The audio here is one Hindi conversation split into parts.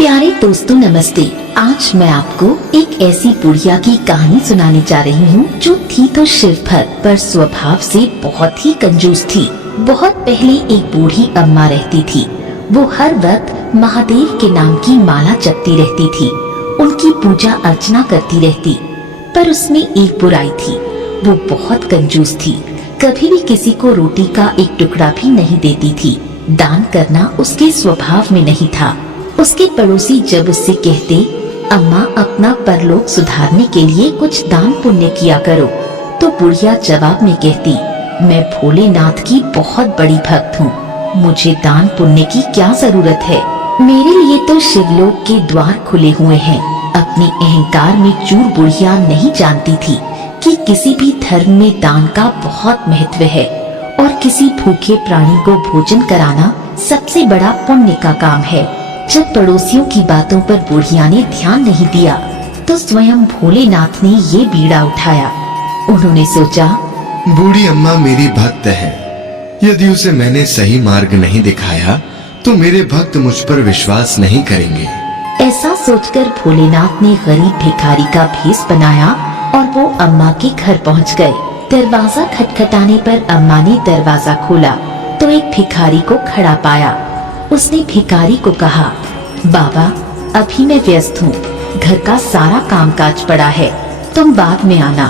प्यारे दोस्तों नमस्ते। आज मैं आपको एक ऐसी बुढ़िया की कहानी सुनाने जा रही हूँ जो थी तो शिव भक्त पर स्वभाव से बहुत ही कंजूस थी। बहुत पहले एक बूढ़ी अम्मा रहती थी। वो हर वक्त महादेव के नाम की माला जपती रहती थी, उनकी पूजा अर्चना करती रहती। पर उसमें एक बुराई थी, वो बहुत कंजूस थी। कभी भी किसी को रोटी का एक टुकड़ा भी नहीं देती थी। दान करना उसके स्वभाव में नहीं था। उसके पड़ोसी जब उससे कहते, अम्मा अपना परलोक सुधारने के लिए कुछ दान पुण्य किया करो, तो बुढ़िया जवाब में कहती, मैं भोलेनाथ की बहुत बड़ी भक्त हूँ, मुझे दान पुण्य की क्या जरूरत है। मेरे लिए तो शिवलोक के द्वार खुले हुए हैं। अपने अहंकार में चूर बुढ़िया नहीं जानती थी कि किसी भी धर्म में दान का बहुत महत्व है और किसी भूखे प्राणी को भोजन कराना सबसे बड़ा पुण्य का काम है। जब पड़ोसियों की बातों पर बुढ़िया ने ध्यान नहीं दिया तो स्वयं भोलेनाथ ने ये बीड़ा उठाया। उन्होंने सोचा, बूढ़ी अम्मा मेरी भक्त है, यदि उसे मैंने सही मार्ग नहीं दिखाया तो मेरे भक्त मुझ पर विश्वास नहीं करेंगे। ऐसा सोचकर भोलेनाथ ने गरीब भिखारी का भेष बनाया और वो अम्मा के घर पहुंच गए। दरवाजा खटखटाने पर अम्मा ने दरवाजा खोला तो एक भिखारी को खड़ा पाया। उसने भिखारी को कहा, बाबा अभी मैं व्यस्त हूँ, घर का सारा कामकाज पड़ा है, तुम बाद में आना।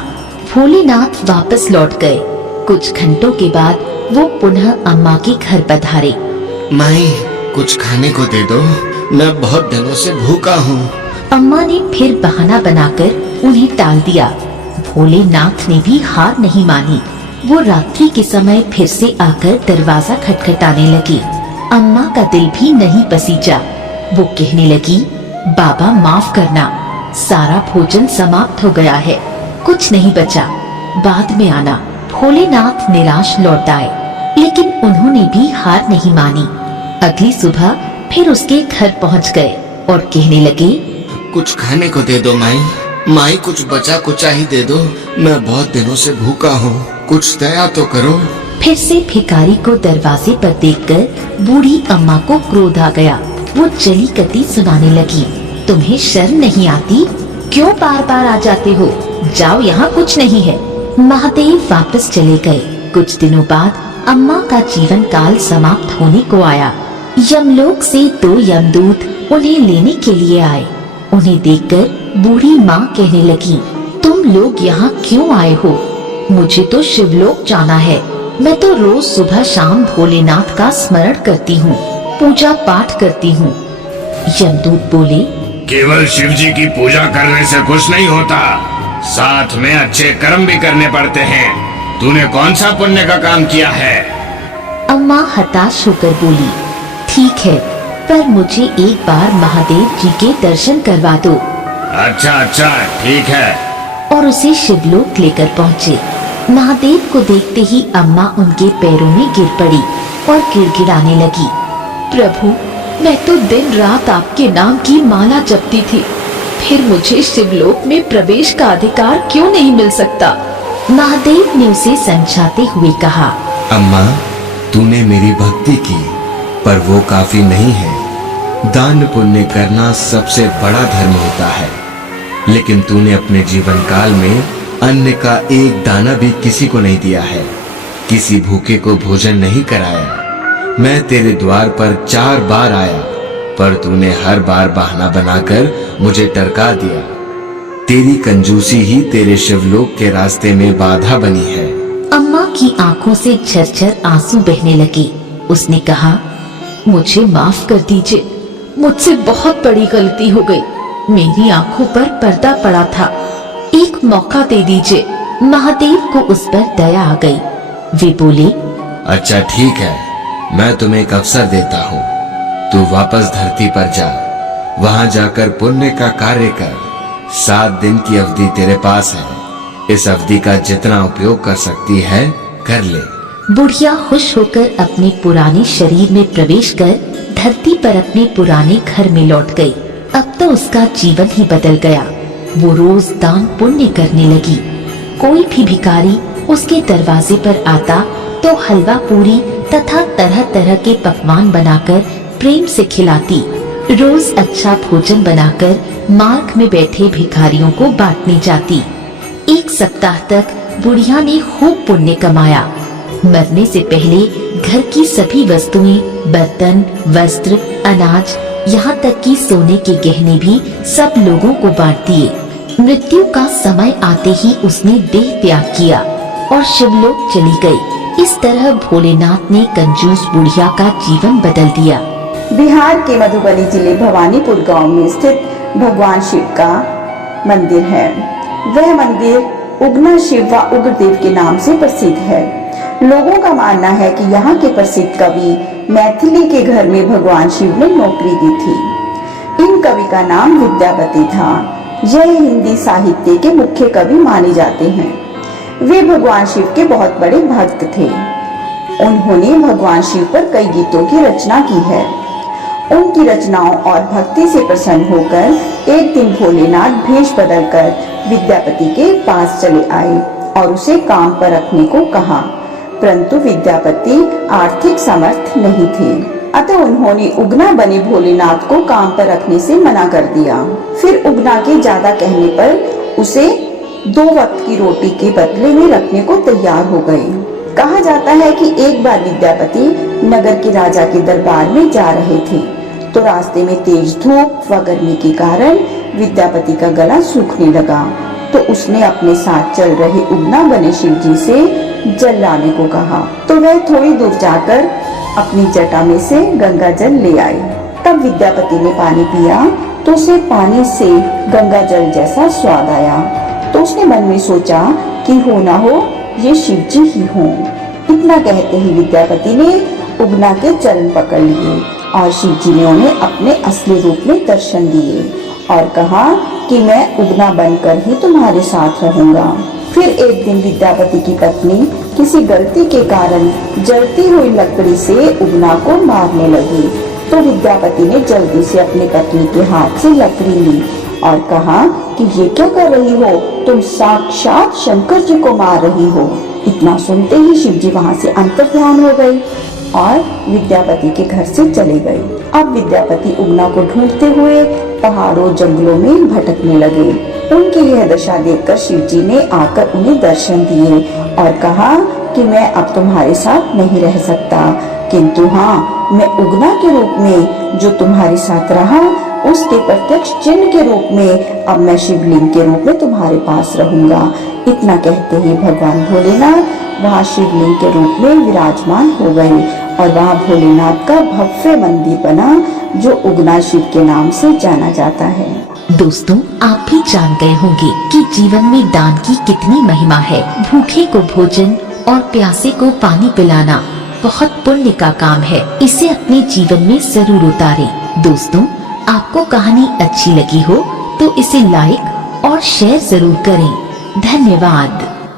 भोलेनाथ वापस लौट गए। कुछ घंटों के बाद वो पुनः अम्मा के घर पधारे। माई कुछ खाने को दे दो, मैं बहुत दिनों से भूखा हूँ। अम्मा ने फिर बहाना बनाकर उन्हें टाल दिया। भोलेनाथ ने भी हार नहीं मानी। वो रात्रि के समय फिर से आकर दरवाजा खटखटाने लगी। अम्मा का दिल भी नहीं पसीजा। वो कहने लगी, बाबा माफ करना, सारा भोजन समाप्त हो गया है, कुछ नहीं बचा, बाद में आना। भोलेनाथ निराश लौट आए, लेकिन उन्होंने भी हार नहीं मानी। अगली सुबह फिर उसके घर पहुंच गए और कहने लगे, कुछ खाने को दे दो माई, माई कुछ बचा कुचा ही दे दो, मैं बहुत दिनों से भूखा हूँ, कुछ दया तो करो। फिर से भिखारी को दरवाजे पर देखकर बूढ़ी अम्मा को क्रोध आ गया। वो जली कटी सुनाने लगी, तुम्हें शर्म नहीं आती? क्यों बार बार आ जाते हो? जाओ, यहाँ कुछ नहीं है। महादेव वापस चले गए। कुछ दिनों बाद अम्मा का जीवन काल समाप्त होने को आया। यमलोक से 2 यमदूत उन्हें लेने के लिए आए। उन्हें देखकर बूढ़ी माँ कहने लगी, तुम लोग यहाँ क्यों आए हो? मुझे तो शिवलोक जाना है। मैं तो रोज सुबह शाम भोलेनाथ का स्मरण करती हूँ, पूजा पाठ करती हूँ। यमदूत बोले, केवल शिव जी की पूजा करने से कुछ नहीं होता, साथ में अच्छे कर्म भी करने पड़ते हैं। तूने कौन सा पुण्य का काम किया है? अम्मा हताश होकर बोली, ठीक है, पर मुझे एक बार महादेव जी के दर्शन करवा दो। अच्छा ठीक है। और उसे शिवलोक लेकर पहुँचे। महादेव को देखते ही अम्मा उनके पैरों में गिर पड़ी और गिड़गिड़ाने लगी, प्रभु मैं तो दिन रात आपके नाम की माला जपती थी, फिर मुझे शिवलोक में प्रवेश का अधिकार क्यों नहीं मिल सकता? महादेव ने उसे समझाते हुए कहा, अम्मा तूने मेरी भक्ति की, पर वो काफी नहीं है। दान पुण्य करना सबसे बड़ा धर्म होता है, लेकिन तूने अपने जीवन काल में अन्न का एक दाना भी किसी को नहीं दिया है, किसी भूखे को भोजन नहीं कराया। मैं तेरे द्वार पर 4 बार आया, पर तूने हर बार बहाना बनाकर मुझे टरका दिया। तेरी कंजूसी ही तेरे शिवलोक के रास्ते में बाधा बनी है। अम्मा की आंखों से झरझर आंसू बहने लगे। उसने कहा, मुझे माफ कर दीजिए, मुझसे बहुत बड़ी गलती हो गई, मेरी आंखों पर पर्दा पड़ा था, एक मौका दे दीजिए। महादेव को उस पर दया आ गई। वे बोले, अच्छा ठीक है, मैं तुम्हें एक अवसर देता हूँ, तू वापस धरती पर जा, वहाँ जाकर पुण्य का कार्य कर। 7 दिन की अवधि तेरे पास है, इस अवधि का जितना उपयोग कर सकती है कर ले। बुढ़िया खुश होकर अपने पुराने शरीर में प्रवेश कर धरती पर अपने पुराने घर में लौट गई। अब तो उसका जीवन ही बदल गया। वो रोज दान पुण्य करने लगी। कोई भी भिखारी उसके दरवाजे पर आता तो हलवा पूरी तथा तरह तरह के पकवान बनाकर प्रेम से खिलाती। रोज अच्छा भोजन बनाकर मार्ग में बैठे भिखारियों को बांटने जाती। 1 सप्ताह तक बुढ़िया ने खूब पुण्य कमाया। मरने से पहले घर की सभी वस्तुएं, बर्तन, वस्त्र, अनाज, यहाँ तक कि सोने के गहने भी सब लोगों को बांट दिए। मृत्यु का समय आते ही उसने देह त्याग किया और शिवलोक चली गई। इस तरह भोलेनाथ ने कंजूस बुढ़िया का जीवन बदल दिया। बिहार के मधुबनी जिले भवानीपुर गांव में स्थित भगवान शिव का मंदिर है। वह मंदिर उगना शिव व उग्रदेव के नाम से प्रसिद्ध है। लोगों का मानना है कि यहाँ के प्रसिद्ध कवि मैथिली के घर में भगवान शिव ने नौकरी दी थी। इन कवि का नाम विद्यापति था। यह हिंदी साहित्य के मुख्य कवि माने जाते हैं। वे भगवान शिव के बहुत बड़े भक्त थे। उन्होंने भगवान शिव पर कई गीतों की रचना की है। उनकी रचनाओं और भक्ति से प्रसन्न होकर एक दिन भोलेनाथ भेष बदलकर विद्यापति के पास चले आए और उसे काम पर रखने को कहा, परंतु विद्यापति आर्थिक समर्थ नहीं थे। अतः उन्होंने उगना बने भोलेनाथ को काम पर रखने से मना कर दिया। फिर उगना के ज्यादा कहने पर उसे 2 वक्त की रोटी के बदले में रखने को तैयार हो गए। कहा जाता है कि एक बार विद्यापति नगर के राजा के दरबार में जा रहे थे, तो रास्ते में तेज धूप व गर्मी के कारण विद्यापति का गला सूखने लगा। तो उसने अपने साथ चल रहे उगना बने शिव जी से जल लाने को कहा। तो वह थोड़ी दूर जाकर अपनी जटा में से गंगा जल ले आए। तब विद्यापति ने पानी पिया तो उसे पानी से गंगा जल जैसा स्वाद आया। तो उसने मन में सोचा कि हो ना हो ये शिव जी ही हों। इतना कहते ही विद्यापति ने उगना के चरण पकड़ लिए और शिव जी ने उन्हें अपने असली रूप में दर्शन दिए और कहा कि मैं उगना बनकर ही तुम्हारे साथ रहूंगा। फिर एक दिन विद्यापति की पत्नी किसी गलती के कारण जलती हुई लकड़ी से उगना को मारने लगी। तो विद्यापति ने जल्दी से अपनी पत्नी के हाथ से लकड़ी ली और कहा कि ये क्या कर रही हो, तुम साक्षात शंकर जी को मार रही हो। इतना सुनते ही शिव जी वहाँ से अंतर्ध्यान हो गए और विद्यापति के घर से चले गए। अब विद्यापति उगना को ढूंढते हुए पहाड़ों जंगलों में भटकने लगे। उनकी यह दशा देखकर शिव जी ने आकर उन्हें दर्शन दिए और कहा कि मैं अब तुम्हारे साथ नहीं रह सकता, किंतु हाँ, मैं उगना के रूप में जो तुम्हारे साथ रहा उसके प्रत्यक्ष चिन्ह के रूप में अब मैं शिवलिंग के रूप में तुम्हारे पास रहूंगा। इतना कहते ही भगवान भोलेनाथ वहाँ शिवलिंग के रूप में विराजमान हो गए और वहाँ भोलेनाथ का भव्य मंदिर बना जो उगना शिव के नाम से जाना जाता है। दोस्तों, आप भी जान गए होंगे कि जीवन में दान की कितनी महिमा है। भूखे को भोजन और प्यासे को पानी पिलाना बहुत पुण्य का काम है। इसे अपने जीवन में जरूर उतारें। दोस्तों, आपको कहानी अच्छी लगी हो तो इसे लाइक और शेयर जरूर करें। धन्यवाद।